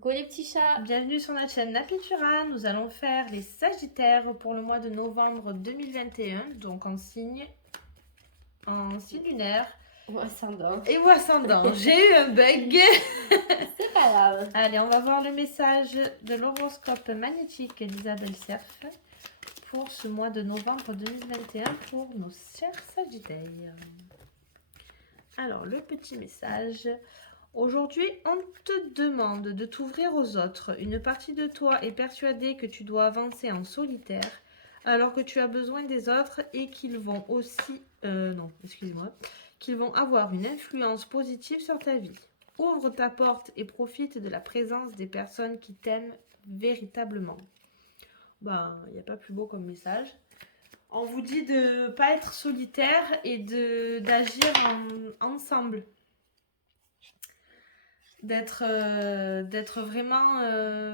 Coucou les petits chats. Bienvenue sur notre chaîne Napitura. Nous allons faire les Sagittaires pour le mois de novembre 2021, donc en signe lunaire Ou ascendant. et ou ascendant. J'ai eu un bug. C'est pas grave. Allez, on va voir le message de l'horoscope magnétique d'Isabelle Cerf pour ce mois de novembre 2021 pour nos chers Sagittaires. Alors, le petit message. Aujourd'hui, on te demande de t'ouvrir aux autres. Une partie de toi est persuadée que tu dois avancer en solitaire, alors que tu as besoin des autres et qu'ils vont aussi... qu'ils vont avoir une influence positive sur ta vie. Ouvre ta porte et profite de la présence des personnes qui t'aiment véritablement. Ben, il n'y a pas plus beau comme message. On vous dit de ne pas être solitaire et d'agir ensemble. D'être vraiment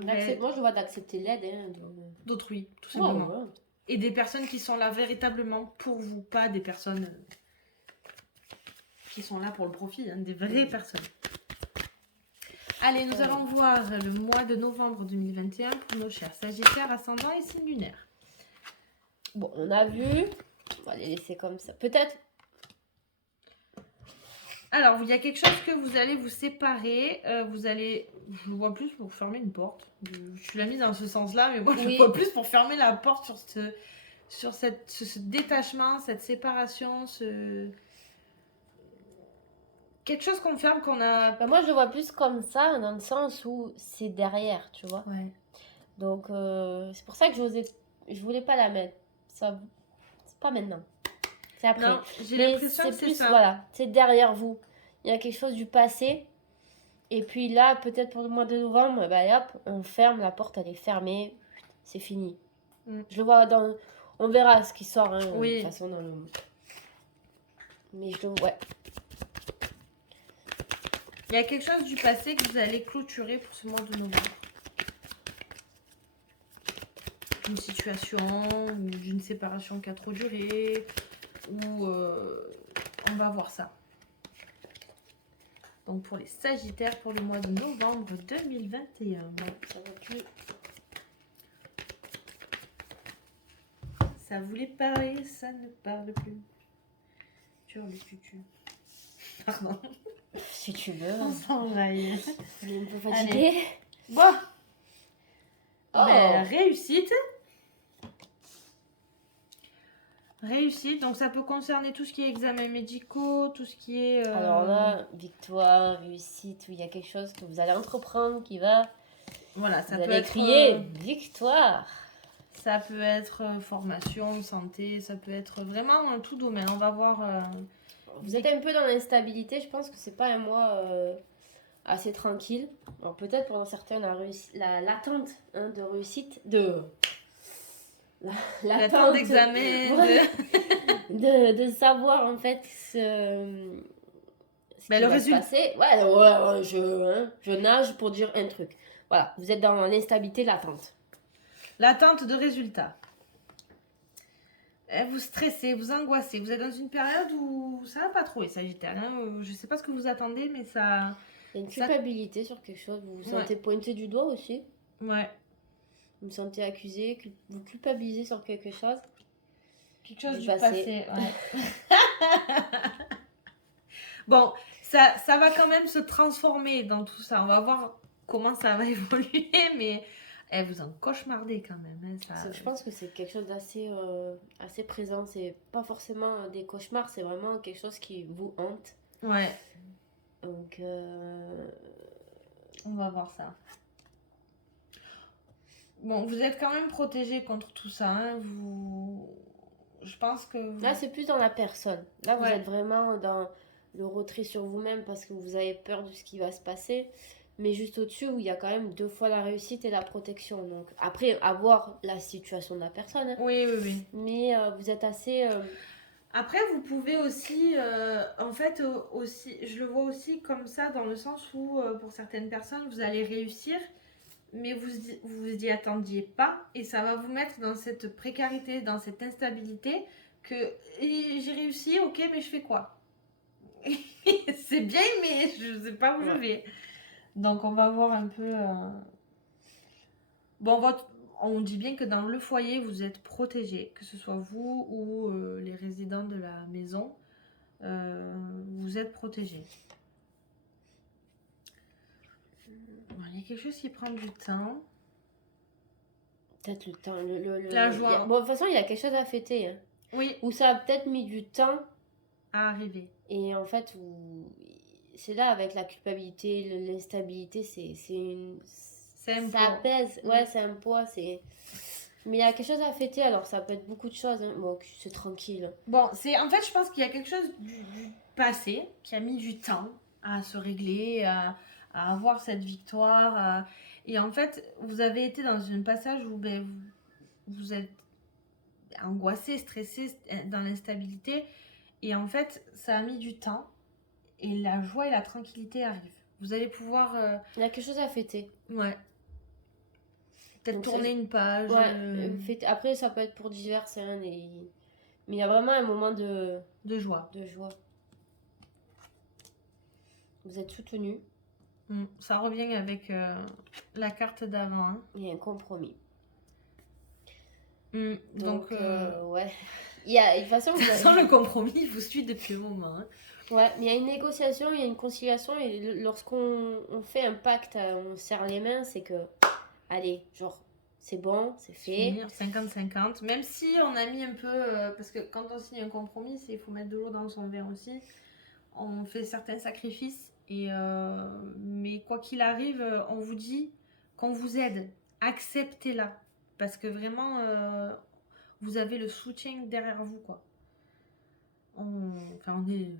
Moi, je vois d'accepter l'aide d'autrui, tout simplement. Ouais. Et des personnes qui sont là véritablement pour vous, pas des personnes qui sont là pour le profit, hein, des vraies personnes. Allez, nous allons voir le mois de novembre 2021 pour nos chers Sagittaires, ascendant et signe lunaire. Bon, on a vu. On va les laisser comme ça. Peut-être. Alors, il y a quelque chose que vous allez vous séparer. Je le vois plus pour fermer une porte. Je l'ai mis dans ce sens-là, mais moi, je le vois plus pour fermer la porte sur ce détachement, cette séparation, quelque chose qu'on ferme, qu'on a... Moi, je le vois plus comme ça, dans le sens où c'est derrière, tu vois. Ouais. Donc, c'est pour ça que je voulais pas la mettre. Ça, c'est pas maintenant. C'est après. Non, j'ai l'impression que c'est plus, ça. voilà, c'est derrière vous. Il y a quelque chose du passé. Et puis là, peut-être pour le mois de novembre, hop, on ferme, la porte, elle est fermée. C'est fini. Je le vois dans... On verra ce qui sort, hein, oui. De toute façon, dans le... Mais je le... Ouais. Il y a quelque chose du passé que vous allez clôturer pour ce mois de novembre. Une situation, ou d'une séparation qui a trop duré, ou on va voir ça. Donc pour les Sagittaires pour le mois de novembre 2021. Ça va plus. Ça voulait parler, ça ne parle plus. Pardon. Si tu veux. On s'enjaille. Je suis un peu fatiguée. Bon. Réussite. Réussite, donc ça peut concerner tout ce qui est examens médicaux, tout ce qui est... Alors là, victoire, réussite, il y a quelque chose que vous allez entreprendre qui va... Voilà, ça vous peut allez être... crier victoire. Ça peut être formation, santé, ça peut être vraiment tout domaine. On va voir... Vous êtes un peu dans l'instabilité, je pense que c'est pas un mois assez tranquille. Alors peut-être pour certains, l'attente de réussite, l'attente d'examen, de savoir en fait ce qui va se passer. Ouais, je nage pour dire un truc. Voilà, vous êtes dans l'instabilité, l'attente. L'attente de résultats. Vous stressez, vous angoissez. Vous êtes dans une période où ça va pas trop, les Sagittaires. Hein. Je sais pas ce que vous attendez, mais ça... Il y a une culpabilité sur quelque chose. Vous vous sentez pointé du doigt aussi. Ouais. Vous vous sentez accusé, vous culpabilisez sur quelque chose. Quelque chose du passé. Ouais. Bon, ça va quand même se transformer dans tout ça. On va voir comment ça va évoluer, mais vous en cauchemardez quand même. Hein, ça... Je pense que c'est quelque chose d'assez assez présent. C'est pas forcément des cauchemars, c'est vraiment quelque chose qui vous hante. Ouais. Donc, on va voir ça. Bon, vous êtes quand même protégé contre tout ça. Hein. Je pense que... Là, c'est plus dans la personne. Là, vous êtes vraiment dans le retrait sur vous-même parce que vous avez peur de ce qui va se passer. Mais juste au-dessus, où il y a quand même 2 fois la réussite et la protection. Donc, après, avoir la situation de la personne. Hein. Oui. Mais vous êtes assez... Après, vous pouvez aussi... en fait, aussi, je le vois aussi comme ça dans le sens où, pour certaines personnes, vous allez réussir... mais vous y attendiez pas et ça va vous mettre dans cette précarité, dans cette instabilité que j'ai réussi, ok, mais je fais quoi? C'est bien, mais je sais pas où je vais. Donc, on va voir un peu... Bon, on dit bien que dans le foyer, vous êtes protégés, que ce soit vous ou les résidents de la maison. Vous êtes protégés. Bon, il y a quelque chose qui prend du temps. Peut-être le temps. La joie. Bon, de toute façon, il y a quelque chose à fêter. Hein. Oui. Où ça a peut-être mis du temps À arriver. Et en fait, c'est là avec la culpabilité, l'instabilité, C'est un ça poids. pèse. Ouais, c'est un poids. Mais il y a quelque chose à fêter, alors ça peut être beaucoup de choses. Hein. Bon, c'est tranquille. Bon, en fait, je pense qu'il y a quelque chose du passé qui a mis du temps à se régler, à avoir cette victoire. Et en fait, vous avez été dans un passage où vous êtes angoissé, stressé, dans l'instabilité. Et en fait, ça a mis du temps. Et la joie et la tranquillité arrivent. Vous allez pouvoir... Il y a quelque chose à fêter. Ouais. Peut-être Donc, tourner une page. Ouais. Après, ça peut être pour diverses. Hein, mais il y a vraiment un moment de joie. De joie. Vous êtes soutenus. Ça revient avec la carte d'avant. Hein. Il y a un compromis. Donc, ouais. De toute façon, sans le compromis, il vous suit depuis un moment. Hein. Ouais, mais il y a une négociation, il y a une conciliation, et lorsqu'on fait un pacte, on serre les mains, c'est que, allez, genre, c'est bon, c'est fait. 50-50, même si on a mis un peu, parce que quand on signe un compromis, il faut mettre de l'eau dans son verre aussi, on fait certains sacrifices, mais quoi qu'il arrive, on vous dit qu'on vous aide, acceptez-la, parce que vraiment, vous avez le soutien derrière vous, quoi. On est...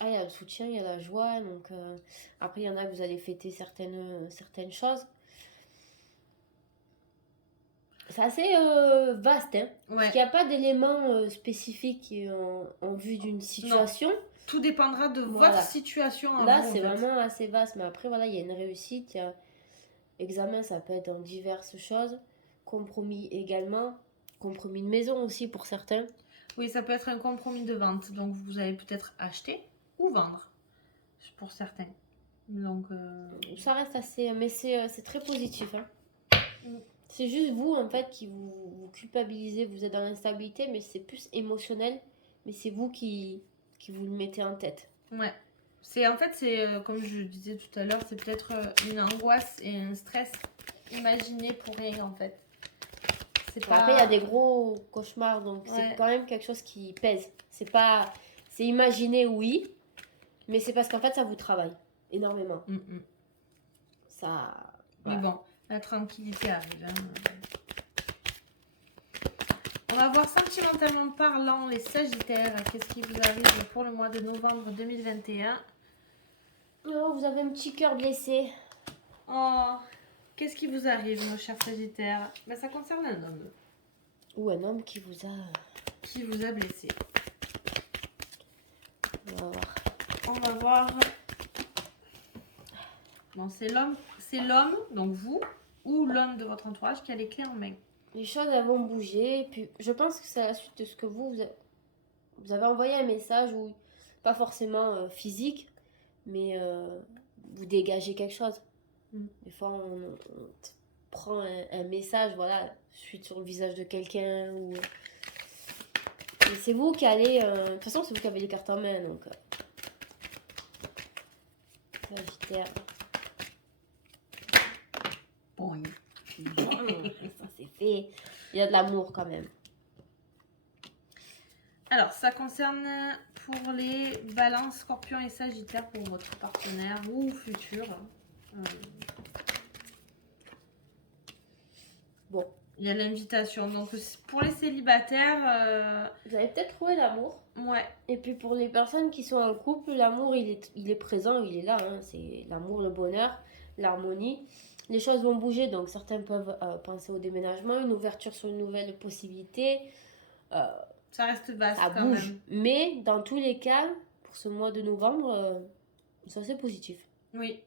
Ah, il y a le soutien, il y a la joie, donc après il y en a que vous allez fêter certaines choses. C'est assez vaste, hein. Ouais. Parce qu'il n'y a pas d'éléments spécifiques en vue d'une situation. Non. Tout dépendra de votre situation. Là, c'est vraiment assez vaste, mais après, voilà, il y a une réussite, il y a examen, ça peut être dans diverses choses. Compromis également. Compromis de maison aussi pour certains. Oui, ça peut être un compromis de vente. Donc, vous allez peut-être acheter ou vendre pour certains. Donc, ça reste assez... Mais c'est très positif. Hein. C'est juste vous, en fait, qui vous culpabilisez. Vous êtes dans l'instabilité, mais c'est plus émotionnel. Mais c'est vous qui vous le mettez en tête. Ouais. En fait, c'est comme je disais tout à l'heure, c'est peut-être une angoisse et un stress imaginé pour rien, en fait. Après, il y a des gros cauchemars, donc c'est quand même quelque chose qui pèse. C'est imaginé, oui, mais c'est parce qu'en fait, ça vous travaille énormément. Ça... Voilà. Mais bon, la tranquillité arrive. Hein. On va voir sentimentalement parlant les Sagittaires. Qu'est-ce qui vous arrive pour le mois de novembre 2021? Oh, vous avez un petit cœur blessé. Oh, qu'est-ce qui vous arrive, nos chers Sagittaires? Ben, ça concerne un homme. Ou un homme qui vous a blessé. On va voir. On va voir. Bon, c'est l'homme, donc vous, ou l'homme de votre entourage qui a les clés en main. Les choses elles vont bouger. Et puis, je pense que c'est à la suite de ce que vous avez envoyé un message, ou pas forcément physique, mais vous dégagez quelque chose. Des fois, on prend un message, voilà, suite sur le visage de quelqu'un. Et c'est vous qui allez... de toute façon, c'est vous qui avez les cartes en main, donc... Sagittaire. Bon, ça c'est fait. Il y a de l'amour quand même. Alors, ça concerne pour les balances, scorpions et sagittaires pour votre partenaire ou futur. Bon. Il y a l'invitation. Donc, pour les célibataires... Vous avez peut-être trouvé l'amour. Ouais. Et puis pour les personnes qui sont en couple, l'amour, il est présent, il est là. Hein. C'est l'amour, le bonheur, l'harmonie. Les choses vont bouger, donc certains peuvent penser au déménagement, une ouverture sur une nouvelle possibilité. Ça reste vaste ça quand bouge. même. Mais dans tous les cas, pour ce mois de novembre, c'est assez positif. Oui.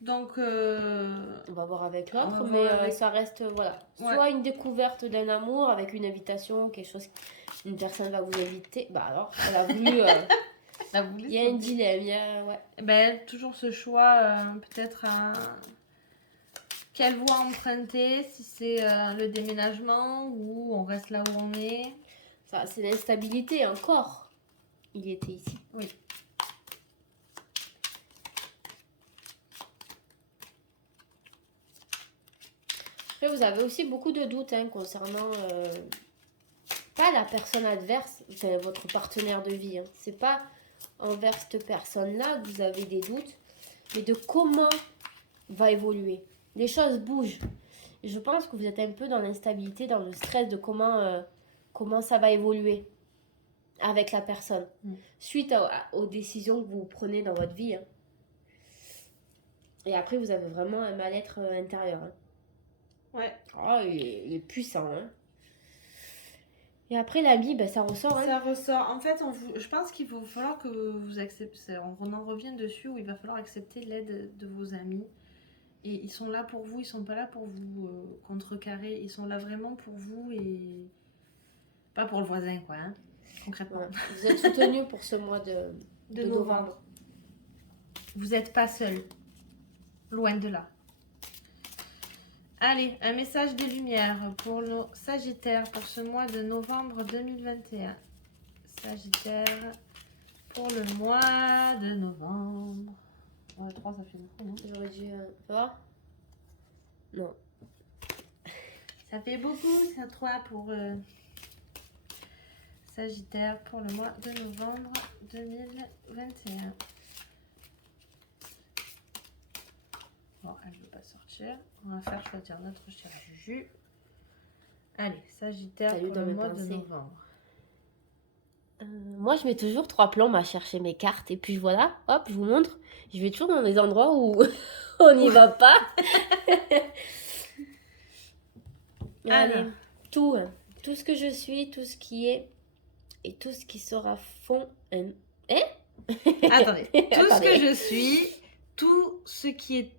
Donc, on va voir avec l'autre, mais ça reste, voilà. Soit une découverte d'un amour avec une invitation, quelque chose, une personne va vous inviter. Bah alors, elle a voulu La voulait Il y a un sauter. dilemme, il y a... Ouais. Ben, toujours ce choix, peut-être quelle voie emprunter, si c'est le déménagement ou on reste là où on est. Ça, c'est l'instabilité encore. Il était ici. Oui. Après, vous avez aussi beaucoup de doutes hein, concernant pas la personne adverse, enfin, votre partenaire de vie. Hein. C'est pas envers cette personne-là que vous avez des doutes, mais de comment va évoluer. Les choses bougent. Et je pense que vous êtes un peu dans l'instabilité, dans le stress de comment ça va évoluer avec la personne. Suite aux décisions que vous prenez dans votre vie. Hein. Et après, vous avez vraiment un mal-être intérieur. Hein. Ouais. Oh, il est puissant. Hein. Et après, l'ami, ben, ça ressort. Hein. Ça ressort. En fait, je pense qu'il va falloir que vous acceptez. On en revient dessus où il va falloir accepter l'aide de vos amis. Et ils sont là pour vous, ils sont pas là pour vous contrecarrer. Ils sont là vraiment pour vous et pas pour le voisin, quoi. Hein, concrètement. Ouais. Vous êtes soutenu pour ce mois de novembre. Vous n'êtes pas seul. Loin de là. Allez, un message des lumières pour nos Sagittaires pour ce mois de novembre 2021. Sagittaire pour le mois de novembre. 3, ça fait beaucoup, non? J'aurais dû... Ça va? Non. Ça fait beaucoup, ça 3 pour Sagittaire pour le mois de novembre 2021. Bon, elle ne veut pas sortir. On va faire choisir notre cher Juju. Allez, Sagittaire Salut pour dans le mes mois de pensées. novembre. Moi, je mets toujours 3 plombes à chercher mes cartes. Et puis voilà, hop, je vous montre. Je vais toujours dans des endroits où on n'y va pas. Allez, tout ce que je suis, tout ce qui est et tout ce qui sera fond. Attendez, tout ce que je suis, tout ce qui est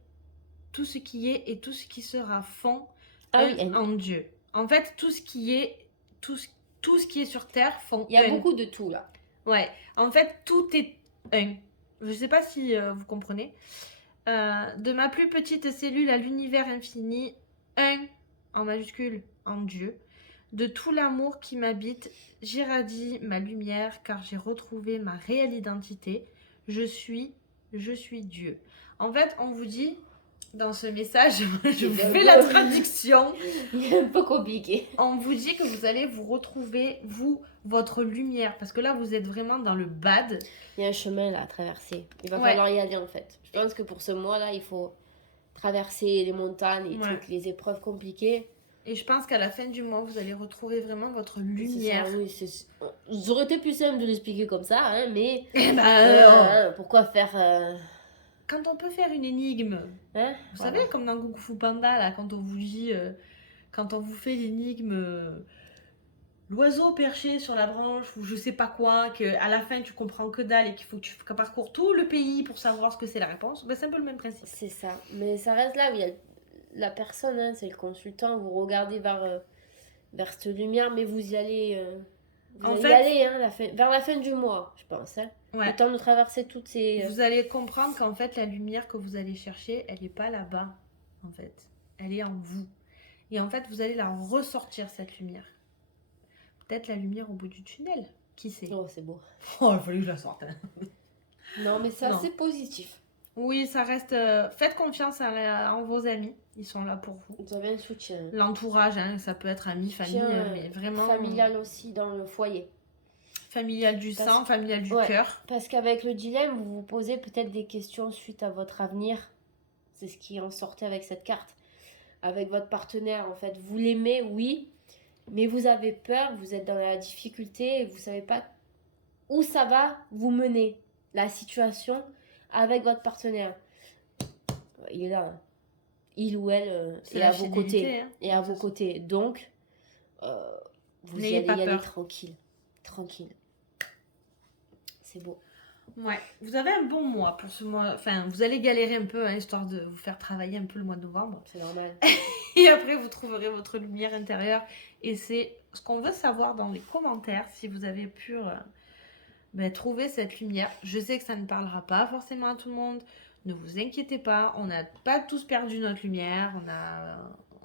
et tout ce qui sera fond en Dieu. En fait, tout ce qui est sur terre fond. Il y a beaucoup de tout là. Ouais, en fait, tout est un. Je sais pas si vous comprenez. De ma plus petite cellule à l'univers infini, un en majuscule en Dieu. De tout l'amour qui m'habite, j'irradie ma lumière car j'ai retrouvé ma réelle identité. Je suis Dieu. En fait, on vous dit dans ce message, je vous fais la traduction. Il est un peu compliqué. On vous dit que vous allez vous retrouver, votre lumière. Parce que là, vous êtes vraiment dans le bad. Il y a un chemin là à traverser. Il va falloir y aller en fait. Je pense que pour ce mois-là, il faut traverser les montagnes et toutes les épreuves compliquées. Et je pense qu'à la fin du mois, vous allez retrouver vraiment votre lumière. C'est ça, oui, ça aurait été plus simple de l'expliquer comme ça, hein, mais pourquoi faire... Quand on peut faire une énigme, hein, vous savez, comme dans Kung Fu Panda, là, quand on vous dit, quand on vous fait l'énigme, l'oiseau perché sur la branche ou je sais pas quoi, qu'à la fin tu comprends que dalle et qu'il faut que tu parcours tout le pays pour savoir ce que c'est la réponse, ben, c'est un peu le même principe. C'est ça, mais ça reste là où il y a la personne, hein, c'est le consultant, vous regardez vers cette lumière, mais vous y allez... vers la fin du mois, je pense. Hein. Le temps de traverser toutes ces... Vous allez comprendre qu'en fait, la lumière que vous allez chercher, elle n'est pas là-bas, en fait. Elle est en vous. Et en fait, vous allez la ressortir, cette lumière. Peut-être la lumière au bout du tunnel. Qui sait? Oh, c'est beau. Oh, il fallait que je la sorte. Hein. Non, mais c'est assez positif. Oui, ça reste... faites confiance en vos amis. Ils sont là pour vous. Vous avez un soutien. L'entourage, hein, ça peut être amis, famille, mais vraiment... Familial aussi dans le foyer. Familial du sang, familial du cœur. Parce qu'avec le dilemme, vous vous posez peut-être des questions suite à votre avenir. C'est ce qui en sortait avec cette carte. Avec votre partenaire, en fait. Vous l'aimez, oui, mais vous avez peur, vous êtes dans la difficulté et vous ne savez pas où ça va vous mener, la situation avec votre partenaire. Il est là. Hein. Il ou elle est à vos côtés. Hein, et à vos côtés. Donc, vous y allez tranquille. Tranquille. C'est beau. Ouais, vous avez un bon mois pour ce mois. Enfin, vous allez galérer un peu, hein, histoire de vous faire travailler un peu le mois de novembre. C'est normal. Et après, vous trouverez votre lumière intérieure. Et c'est ce qu'on veut savoir dans les commentaires, si vous avez pu trouver cette lumière. Je sais que ça ne parlera pas forcément à tout le monde. Ne vous inquiétez pas, on n'a pas tous perdu notre lumière.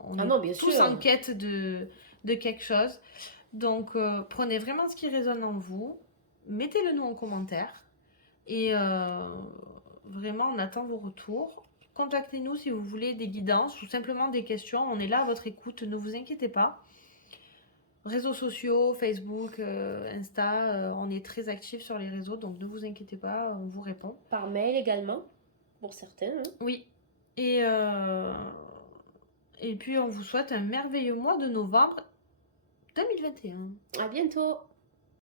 On Ah est non, bien tous sûr. en quête de quelque chose. Donc, prenez vraiment ce qui résonne en vous. Mettez-le nous en commentaire. Et vraiment, on attend vos retours. Contactez-nous si vous voulez des guidances ou simplement des questions. On est là à votre écoute, ne vous inquiétez pas. Réseaux sociaux, Facebook, Insta, on est très actifs sur les réseaux, donc ne vous inquiétez pas, on vous répond. Par mail également, pour certains. Hein. Oui. Et puis on vous souhaite un merveilleux mois de novembre 2021. À bientôt.